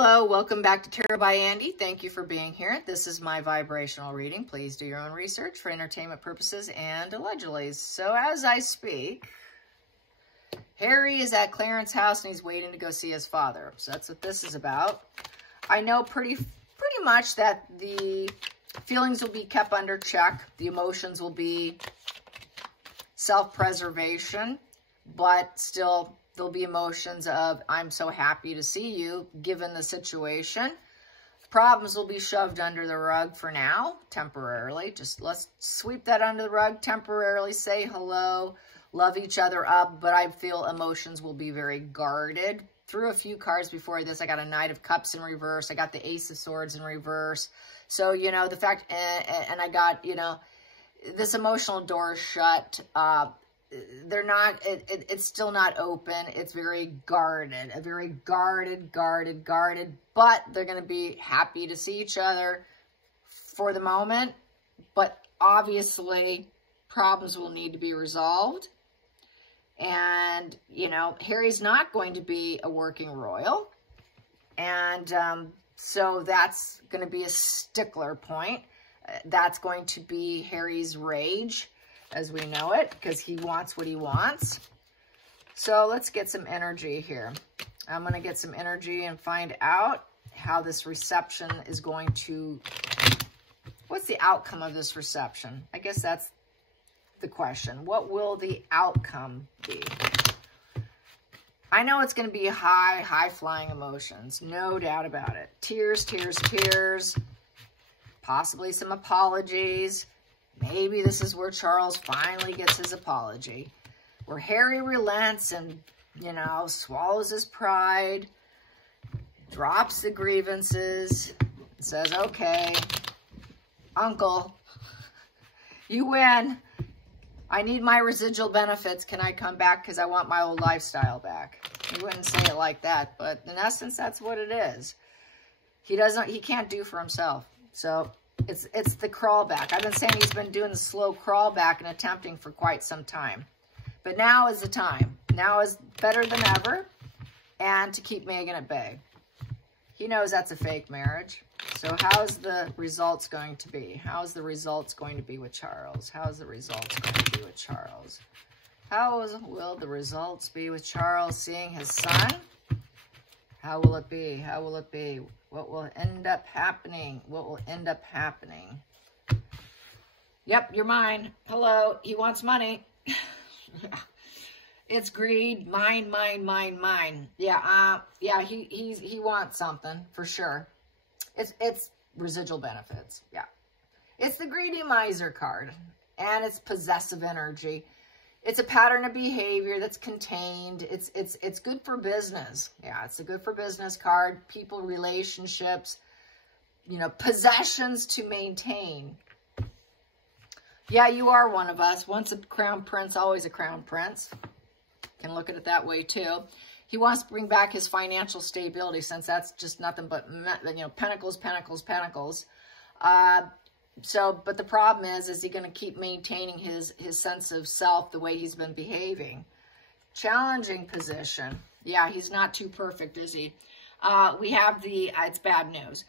Hello, welcome back to Tarot by Andy. Thank you for being here. This is my vibrational reading. Please do your own research for entertainment purposes and allegedly. So as I speak, Harry is at Clarence House and he's waiting to go see his father. So that's what this is about. I know pretty much that the feelings will be kept under check. The emotions will be self-preservation, but still there'll be emotions of, I'm so happy to see you, given the situation. Problems will be shoved under the rug for now, temporarily. Just let's sweep that under the rug temporarily, say hello, love each other up, but I feel emotions will be very guarded. Threw a few cards before this. I got a Knight of Cups in reverse. I got the Ace of Swords in reverse. So, you know, the fact, and I got, you know, this emotional door shut. They're not, it's still not open. It's very guarded, guarded, but they're going to be happy to see each other for the moment. But obviously problems will need to be resolved. And, you know, Harry's not going to be a working royal. And so that's going to be a stickler point. That's going to be Harry's rage, as we know it, because he wants what he wants. So let's get some energy here. I'm going to get some energy and find out how this reception is going to, what's the outcome of this reception? I guess that's the question. What will the outcome be? I know it's going to be high-flying emotions. No doubt about it. Tears, tears, tears. Possibly some apologies. Maybe this is where Charles finally gets his apology. Where Harry relents and, you know, swallows his pride, drops the grievances, says, okay, Uncle, you win. I need my residual benefits. Can I come back because I want my old lifestyle back? He wouldn't say it like that, but in essence, that's what it is. He can't do for himself. So it's the crawl back. I've been saying he's been doing the slow crawl back and attempting for quite some time. But now is the time. Now is better than ever. And to keep Meghan at bay. He knows that's a fake marriage. So how's the results going to be? How's the results going to be with Charles? How's the results going to be with Charles? How will the results be with Charles seeing his son? How will it be? How will it be? What will end up happening? What will end up happening? Yep, you're mine. Hello, he wants money. It's greed. Mine, mine, mine, mine. Yeah, he wants something for sure. It's residual benefits. Yeah. It's the greedy miser card. And it's possessive energy. It's a pattern of behavior that's contained. It's good for business. Yeah, it's a good for business card. People, relationships, you know, possessions to maintain. Yeah, you are one of us. Once a crown prince, always a crown prince. Can look at it that way too. He wants to bring back his financial stability, since that's just nothing but, you know, pentacles, pentacles, pentacles. But the problem is he going to keep maintaining his sense of self the way he's been behaving? Challenging position. Yeah, he's not too perfect, is he? We have the, it's bad news.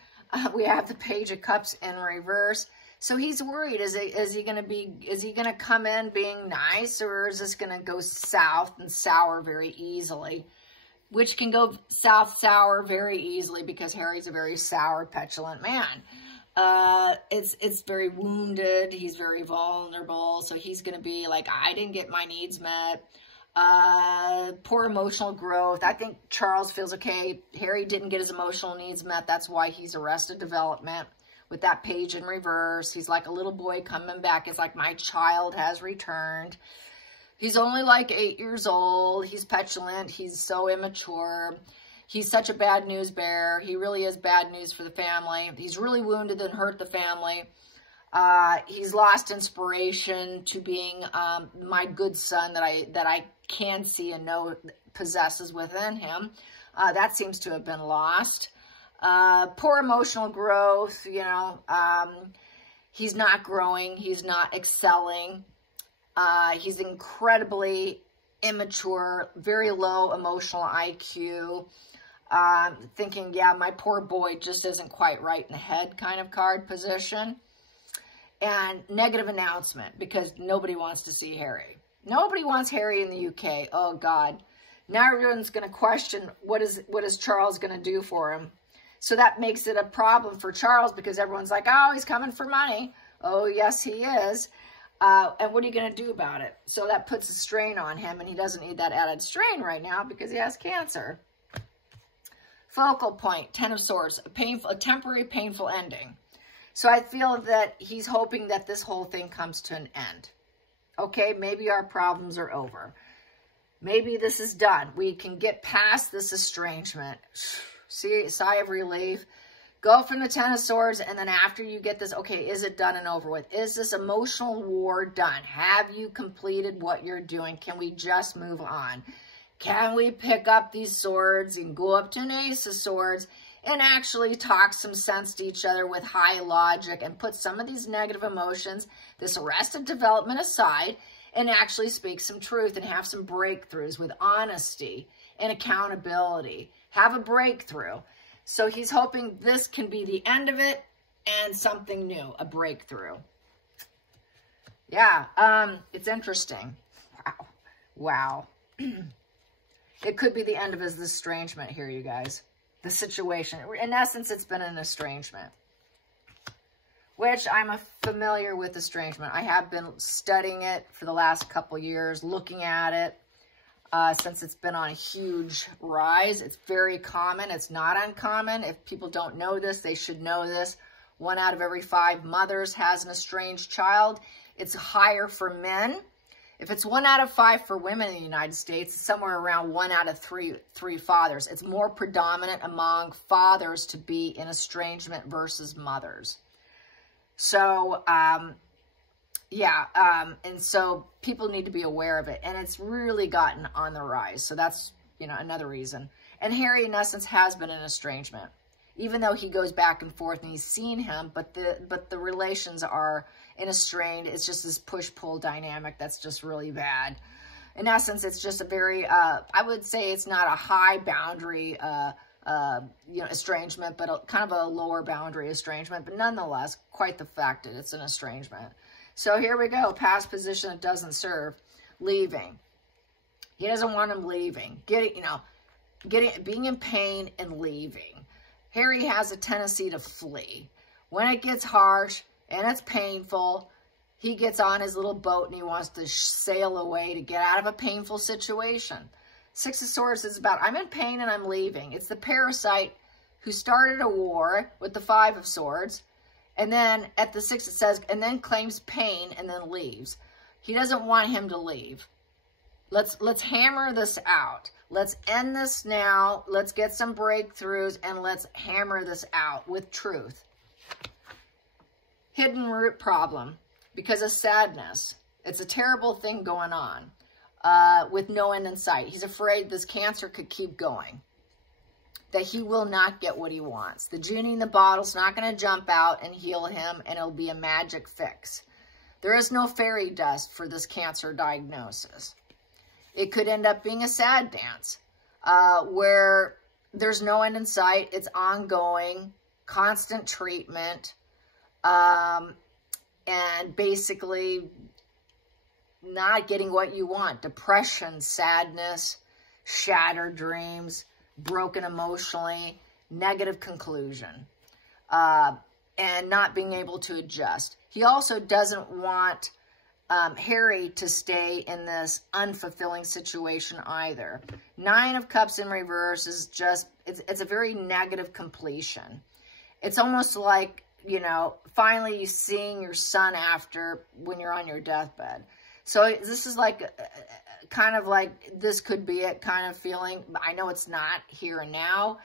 We have the Page of Cups in reverse. So he's worried. Is he going to come in being nice, or is this going to go south and sour very easily? Which can go south sour very easily because Harry's a very sour, petulant man. It's very wounded. He's very vulnerable. So he's going to be like, I didn't get my needs met. Poor emotional growth. I think Charles feels okay. Harry didn't get his emotional needs met. That's why he's arrested development with that Page in reverse. He's like a little boy coming back. It's like, my child has returned. He's only like 8 years old. He's petulant. He's so immature. He's such a bad news bearer. He really is bad news for the family. He's really wounded and hurt the family. He's lost inspiration to being my good son that I can see and know possesses within him. That seems to have been lost. Poor emotional growth, you know. He's not growing. He's not excelling. He's incredibly immature, very low emotional IQ. thinking, yeah, my poor boy just isn't quite right in the head kind of card position. And negative announcement, because nobody wants to see Harry. Nobody wants Harry in the UK. Oh, God. Now everyone's going to question, what is Charles going to do for him? So that makes it a problem for Charles, because everyone's like, oh, he's coming for money. Oh, yes, he is. And what are you going to do about it? So that puts a strain on him, and he doesn't need that added strain right now because he has cancer. Focal point, Ten of Swords, a temporary painful ending. So I feel that he's hoping that this whole thing comes to an end. Okay, maybe our problems are over. Maybe this is done. We can get past this estrangement. See, sigh of relief. Go from the Ten of Swords, and then after you get this, okay, is it done and over with? Is this emotional war done? Have you completed what you're doing? Can we just move on? Can we pick up these swords and go up to an Ace of Swords and actually talk some sense to each other with high logic and put some of these negative emotions, this arrested development aside, and actually speak some truth and have some breakthroughs with honesty and accountability. Have a breakthrough. So he's hoping this can be the end of it and something new, a breakthrough. Yeah, it's interesting. Wow. It could be the end of his estrangement here, you guys. The situation. In essence, it's been an estrangement, which I'm familiar with estrangement. I have been studying it for the last couple years, looking at it since it's been on a huge rise. It's very common. It's not uncommon. If people don't know this, they should know this. 1 out of every 5 mothers has an estranged child. It's higher for men. If it's 1 out of 5 for women in the United States, it's somewhere around 1 out of 3 fathers. It's more predominant among fathers to be in estrangement versus mothers. So, yeah, and so people need to be aware of it. And it's really gotten on the rise. So that's, you know, another reason. And Harry, in essence, has been in estrangement. Even though he goes back and forth and he's seen him, but the relations are in a strain. It's just this push-pull dynamic that's just really bad. In essence, it's just a very, I would say it's not a high boundary, you know, estrangement, but kind of a lower boundary estrangement. But nonetheless, quite the fact that it's an estrangement. So here we go. Past position that doesn't serve. Leaving. He doesn't want him leaving. Being in pain and leaving. Harry has a tendency to flee. When it gets harsh and it's painful, he gets on his little boat and he wants to sail away to get out of a painful situation. 6 of Swords is about, I'm in pain and I'm leaving. It's the parasite who started a war with the 5 of Swords. And then at the 6 it says, and then claims pain and then leaves. He doesn't want him to leave. Let's hammer this out. Let's end this now. Let's get some breakthroughs and let's hammer this out with truth. Hidden root problem because of sadness. It's a terrible thing going on with no end in sight. He's afraid this cancer could keep going, that he will not get what he wants. The genie in the bottle's not going to jump out and heal him, and it'll be a magic fix. There is no fairy dust for this cancer diagnosis. It could end up being a sad dance where there's no end in sight. It's ongoing, constant treatment, and basically not getting what you want. Depression, sadness, shattered dreams, broken emotionally, negative conclusion, and not being able to adjust. He also doesn't want Harry to stay in this unfulfilling situation either. 9 of Cups in reverse is just, it's a very negative completion. It's almost like, you know, finally seeing your son after when you're on your deathbed. So this is like, kind of like, this could be it kind of feeling. I know it's not here and now,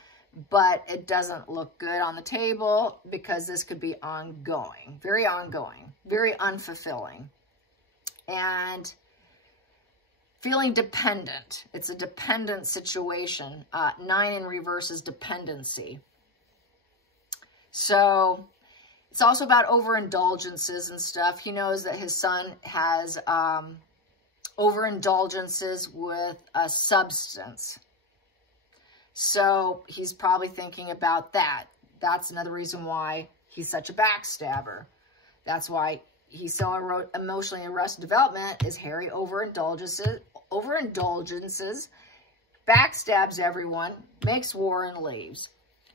but it doesn't look good on the table because this could be ongoing, very unfulfilling. And feeling dependent. It's a dependent situation. 9 in reverse is dependency. So it's also about overindulgences and stuff. He knows that his son has overindulgences with a substance. So he's probably thinking about that. That's another reason why he's such a backstabber. That's why he's so emotionally arrested development, is Harry overindulgences, backstabs everyone, makes war and leaves.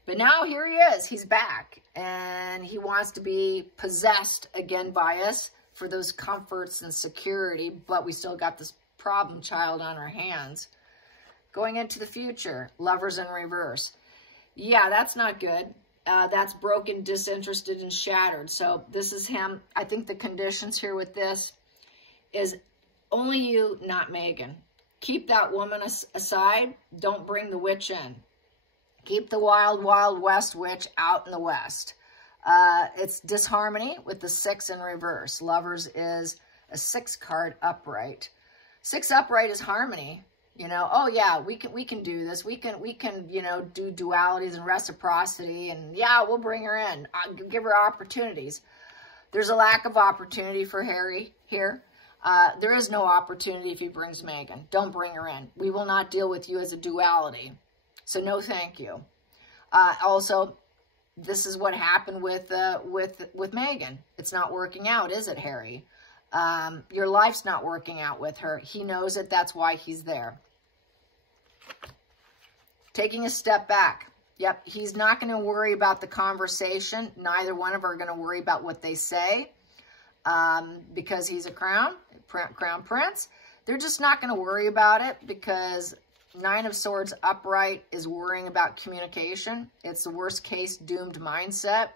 But now here he is, he's back, and he wants to be possessed again by us for those comforts and security, but we still got this problem child on our hands. Going into the future, Lovers in reverse. Yeah, that's not good. That's broken, disinterested, and shattered. So this is him. I think the conditions here with this is only you, not Megan. Keep that woman aside. Don't bring the witch in. Keep the wild, wild west witch out in the west. It's disharmony with the 6 in reverse. Lovers is a 6 card upright. 6 upright is harmony. You know, oh yeah, we can do this. We can, you know, do dualities and reciprocity, and yeah, we'll bring her in. I'll give her opportunities. There's a lack of opportunity for Harry here. There is no opportunity if he brings Megan. Don't bring her in. We will not deal with you as a duality. So no, thank you. Also, this is what happened with Megan. It's not working out, is it, Harry? Your life's not working out with her. He knows it. That's why he's there. Taking a step back. Yep, he's not going to worry about the conversation. Neither one of them are going to worry about what they say because he's a crown prince. They're just not going to worry about it because 9 of Swords upright is worrying about communication. It's the worst case doomed mindset,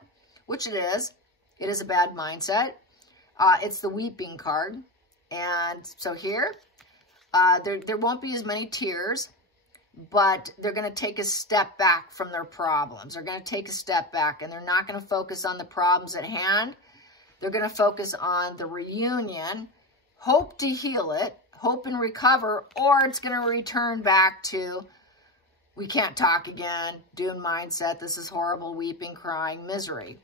which it is. It is a bad mindset. It's the weeping card. And so here, there won't be as many tears, but they're going to take a step back from their problems. They're going to take a step back, and they're not going to focus on the problems at hand. They're going to focus on the reunion, hope to heal it, hope and recover, or it's going to return back to, we can't talk again, doomed mindset, this is horrible, weeping, crying, misery.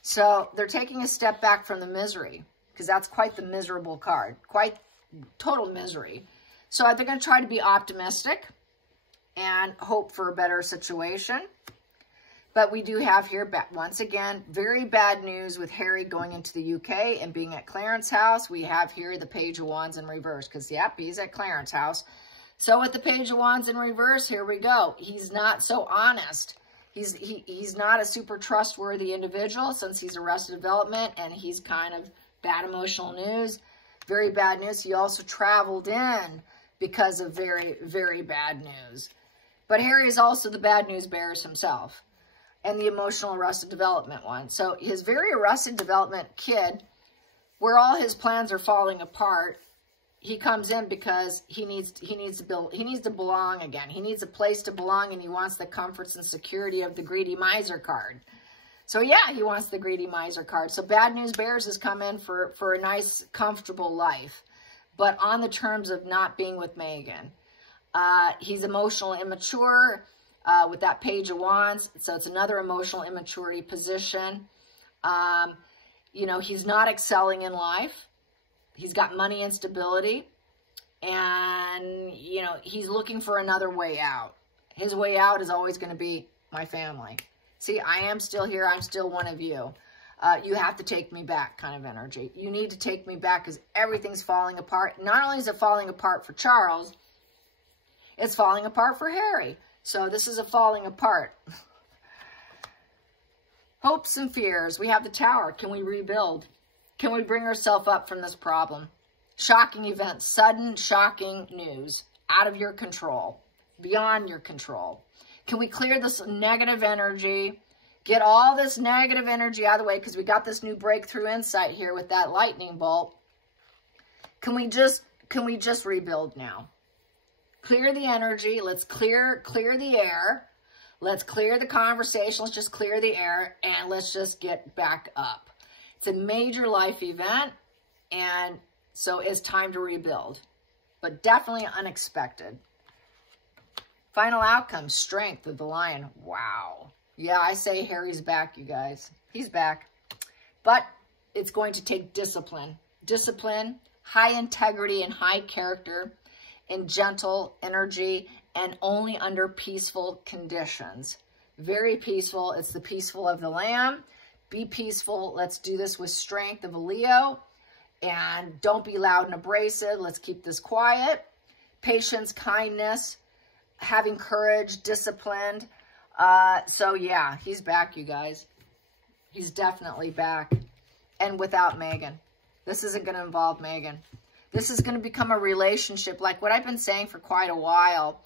So they're taking a step back from the misery, because that's quite the miserable card, quite total misery. So they're going to try to be optimistic and hope for a better situation. But we do have here, once again, very bad news with Harry going into the UK and being at Clarence House. We have here the Page of Wands in reverse, because, yep, he's at Clarence House. So with the Page of Wands in reverse, here we go. He's not so honest. He's not a super trustworthy individual since he's arrested development, and he's kind of bad emotional news, very bad news. He also traveled in because of very, very bad news. But Harry is also the bad news bearers himself, and the emotional arrested development one. So his very arrested development kid, where all his plans are falling apart, he comes in because he needs to belong again. He needs a place to belong, and he wants the comforts and security of the greedy miser card. So yeah, he wants the greedy miser card. So bad news bears has come in for a nice, comfortable life, but on the terms of not being with Megan. He's emotionally immature with that Page of Wands. So it's another emotional immaturity position. You know, he's not excelling in life. He's got money instability. And, you know, he's looking for another way out. His way out is always going to be my family. See, I am still here. I'm still one of you. You have to take me back kind of energy. You need to take me back because everything's falling apart. Not only is it falling apart for Charles, it's falling apart for Harry. So this is a falling apart. Hopes and fears. We have the Tower. Can we rebuild? Can we bring ourselves up from this problem? Shocking events. Sudden, shocking news. Out of your control. Beyond your control. Can we clear this negative energy? Get all this negative energy out of the way because we got this new breakthrough insight here with that lightning bolt. Can we just rebuild now? Clear the energy. Let's clear the air. Let's clear the conversation. Let's just clear the air and let's just get back up. It's a major life event, and so it's time to rebuild, but definitely unexpected. Final outcome, strength of the lion. Wow. Yeah, I say Harry's back, you guys. He's back. But it's going to take discipline. Discipline, high integrity, and high character, and gentle energy, and only under peaceful conditions. Very peaceful. It's the peaceful of the Lamb. Be peaceful. Let's do this with strength of a Leo. And don't be loud and abrasive. Let's keep this quiet. Patience, kindness, having courage, disciplined. So yeah, he's back, you guys. He's definitely back. And without Megan. This isn't going to involve Megan. This is going to become a relationship, like what I've been saying for quite a while,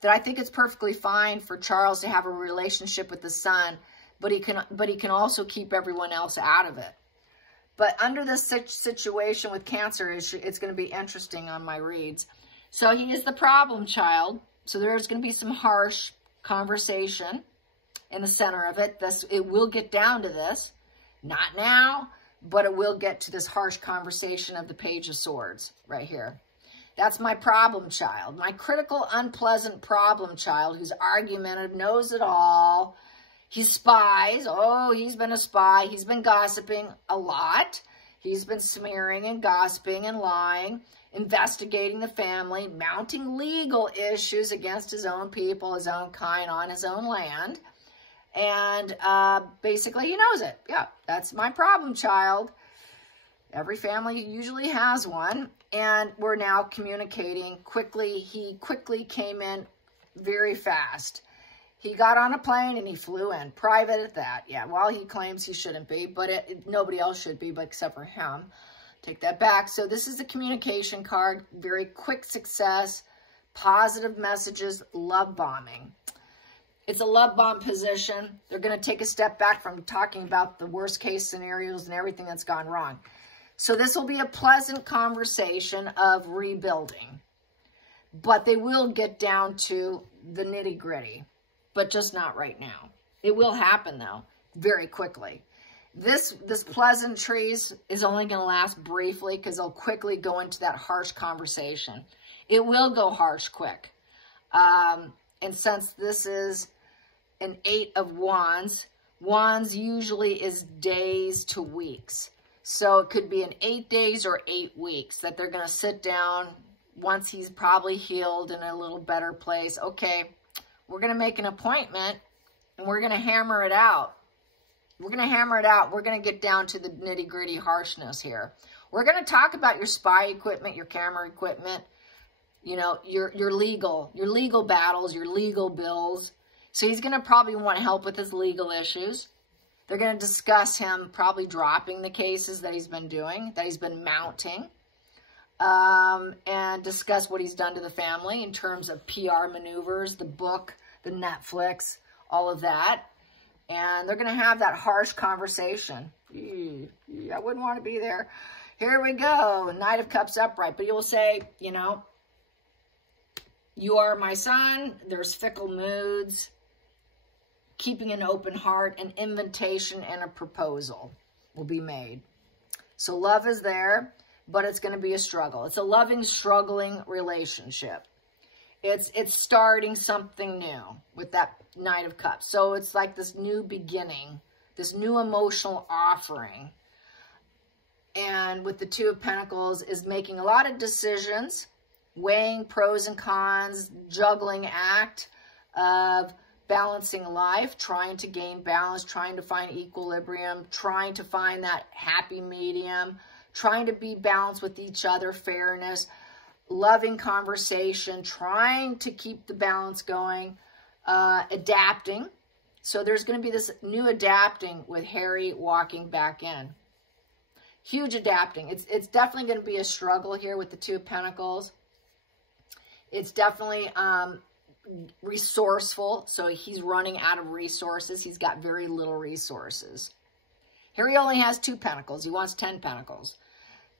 that I think it's perfectly fine for Charles to have a relationship with the son, but he can also keep everyone else out of it. But under this situation with Cancer, it's going to be interesting on my reads. So he is the problem child. So there's going to be some harsh conversation in the center of it. It will get down to this. Not now, but it will get to this harsh conversation of the Page of Swords right here. That's my problem child. My critical, unpleasant problem child who's argumentative, knows it all. He spies. Oh, he's been a spy. He's been gossiping a lot. He's been smearing and gossiping and lying, investigating the family, mounting legal issues against his own people, his own kind, on his own land. And basically he knows it. Yeah, that's my problem child. Every family usually has one. And we're now communicating quickly. He quickly came in very fast. He got on a plane and he flew in. Private at that. Yeah, while he claims he shouldn't be, but nobody else should be, but except for him. Take that back. So this is the communication card. Very quick success. Positive messages. Love bombing. It's a love bomb position. They're going to take a step back from talking about the worst case scenarios and everything that's gone wrong. So this will be a pleasant conversation of rebuilding. But they will get down to the nitty gritty. But just not right now. It will happen, though, very quickly. This pleasantries is only going to last briefly because they'll quickly go into that harsh conversation. It will go harsh quick. And since this is an 8 of Wands, Wands usually is days to weeks. So it could be in 8 days or 8 weeks that they're going to sit down once he's probably healed in a little better place. Okay, we're going to make an appointment and we're going to hammer it out. We're going to hammer it out. We're going to get down to the nitty gritty harshness here. We're going to talk about your spy equipment, your camera equipment, you know, your legal battles, your legal bills. So he's going to probably want help with his legal issues. They're going to discuss him probably dropping the cases that he's been doing, that he's been mounting, and discuss what he's done to the family in terms of PR maneuvers, the book, the Netflix, all of that. And they're going to have that harsh conversation. I wouldn't want to be there. Here we go. Knight of Cups upright. But you'll say, you know, you are my son. There's fickle moods. Keeping an open heart, an invitation, and a proposal will be made. So love is there, but it's going to be a struggle. It's a loving, struggling relationship. It's starting something new with that Knight of Cups. So it's like this new beginning, this new emotional offering. And with the Two of Pentacles is making a lot of decisions, weighing pros and cons, juggling act of balancing life, trying to gain balance, trying to find equilibrium, trying to find that happy medium, trying to be balanced with each other, fairness, loving conversation, trying to keep the balance going, adapting. So there's going to be this new adapting with Harry walking back in. Huge adapting. It's definitely going to be a struggle here with the Two of Pentacles. It's definitely resourceful. So he's running out of resources. He's got very little resources. Harry only has 2 pentacles. He wants 10 pentacles.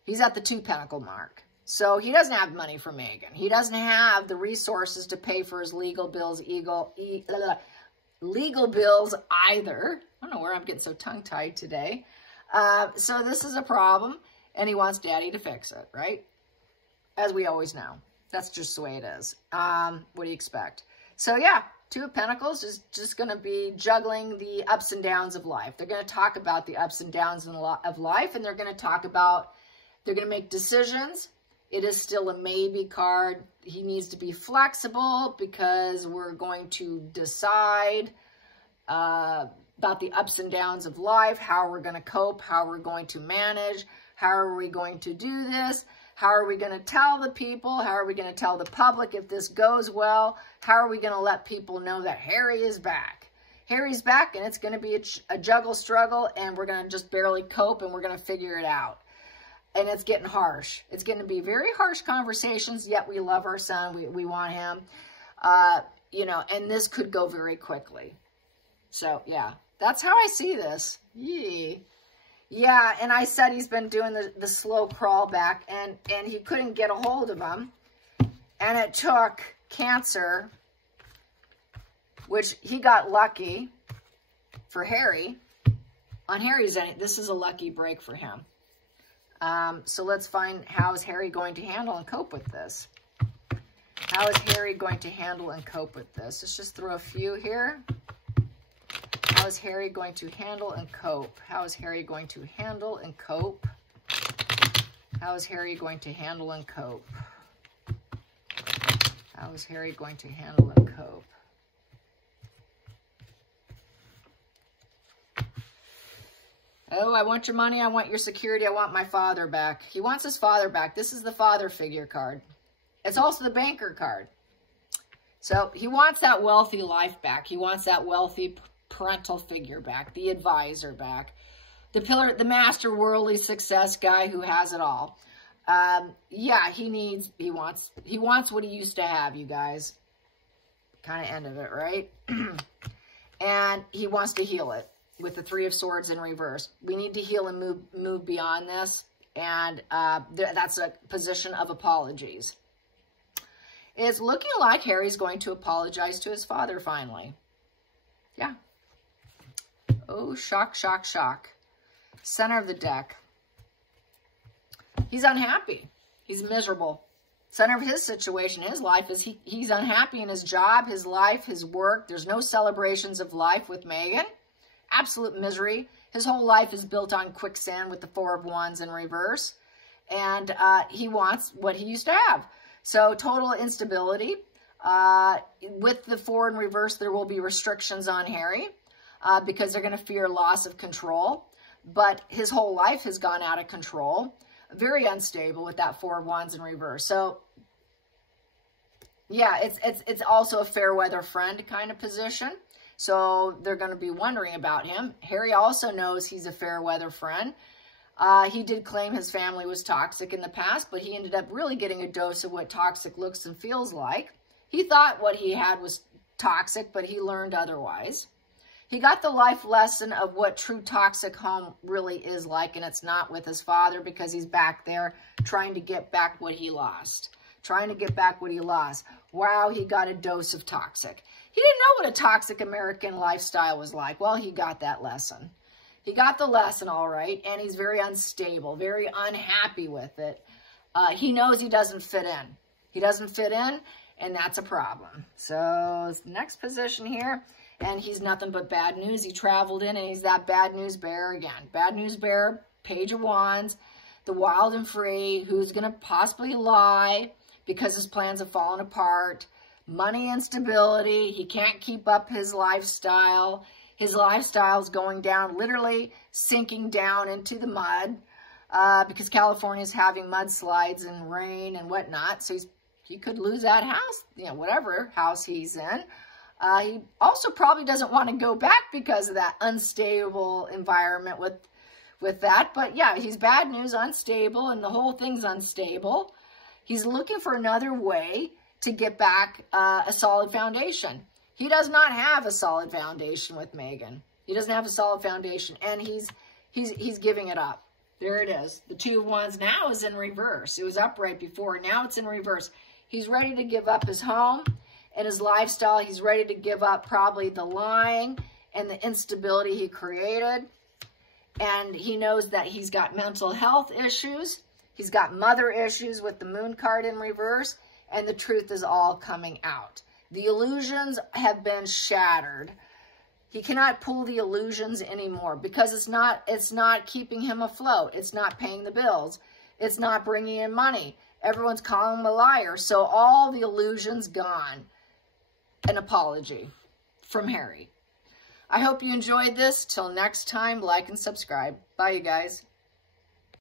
He's at the 2 pentacle mark. So he doesn't have money for Megan. He doesn't have the resources to pay for his legal bills, legal bills either. I don't know where I'm getting so tongue-tied today. So this is a problem, and he wants Daddy to fix it, right? As we always know. That's just the way it is. What do you expect? So yeah, Two of Pentacles is just going to be juggling the ups and downs of life. They're going to talk about the ups and downs of life, and they're going to talk about, they're going to make decisions, It is still a maybe card. He needs to be flexible because we're going to decide about the ups and downs of life, how we're going to cope, how we're going to manage, how are we going to do this, how are we going to tell the people, how are we going to tell the public if this goes well, how are we going to let people know that Harry is back. Harry's back, and it's going to be a juggle struggle, and we're going to just barely cope, and we're going to figure it out. And it's getting harsh. It's going to be very harsh conversations, yet we love our son. We want him. You know, and this could go very quickly. So, yeah, that's how I see this. Yee. Yeah, and I said he's been doing the slow crawl back, and he couldn't get a hold of him. And it took Cancer, which he got lucky for Harry. On Harry's end, this is a lucky break for him. So let's find how is Harry going to handle and cope with this. How is Harry going to handle and cope with this? Let's just throw a few here. How is Harry going to handle and cope? How is Harry going to handle and cope? How is Harry going to handle and cope? How is Harry going to handle and cope? Oh, I want your money. I want your security. I want my father back. He wants his father back. This is the father figure card. It's also the banker card. So he wants that wealthy life back. He wants that wealthy parental figure back, the advisor back, the pillar, the master worldly success guy who has it all. Yeah, he wants what he used to have, you guys. Kind of end of it, right? And he wants to heal it with the Three of Swords in reverse. We need to heal and move beyond this. And that's a position of apologies. It's looking like Harry's going to apologize to his father finally. Yeah. Oh, shock, shock, shock. Center of the deck. He's unhappy. He's miserable. Center of his situation, his life, is he's unhappy in his job, his life, his work. There's no celebrations of life with Meghan. Absolute misery. His whole life is built on quicksand with the Four of Wands in reverse. And he wants what he used to have. So total instability. With the Four in reverse, there will be restrictions on Harry because they're going to fear loss of control. But his whole life has gone out of control. Very unstable with that Four of Wands in reverse. So, yeah, it's also a fair weather friend kind of position. So they're going to be wondering about him. Harry also knows he's a fair weather friend. He did claim his family was toxic in the past, but he ended up really getting a dose of what toxic looks and feels like. He thought what he had was toxic, but he learned otherwise. He got the life lesson of what true toxic home really is like, and it's not with his father because he's back there trying to get back what he lost. Trying to get back what he lost. Wow, he got a dose of toxic. He didn't know what a toxic American lifestyle was like. Well, he got that lesson. He got the lesson, all right, and he's very unstable, very unhappy with it. He knows he doesn't fit in. He doesn't fit in, and that's a problem. So, next position here, and he's nothing but bad news. He traveled in, and he's that bad news bearer again. Bad news bearer, Page of Wands, the wild and free, who's going to possibly lie because his plans have fallen apart. Money instability. He can't keep up his lifestyle. His lifestyle's going down, literally sinking down into the mud because California's having mudslides and rain and whatnot. So he could lose that house, you know, whatever house he's in. He also probably doesn't want to go back because of that unstable environment with that. But yeah, he's bad news, unstable, and the whole thing's unstable. He's looking for another way to get back a solid foundation. He does not have a solid foundation with Meghan. He doesn't have a solid foundation, and he's giving it up. There it is. The Two of Wands now is in reverse. It was upright before. Now it's in reverse. He's ready to give up his home and his lifestyle. He's ready to give up probably the lying and the instability he created. And he knows that he's got mental health issues. He's got mother issues with the Moon card in reverse. And the truth is all coming out. The illusions have been shattered. He cannot pull the illusions anymore because it's not keeping him afloat. It's not paying the bills. It's not bringing in money. everyone's calling him a liar. So all the illusion's gone. An apology from Harry. I hope you enjoyed this. Till next time, like and subscribe. Bye, you guys.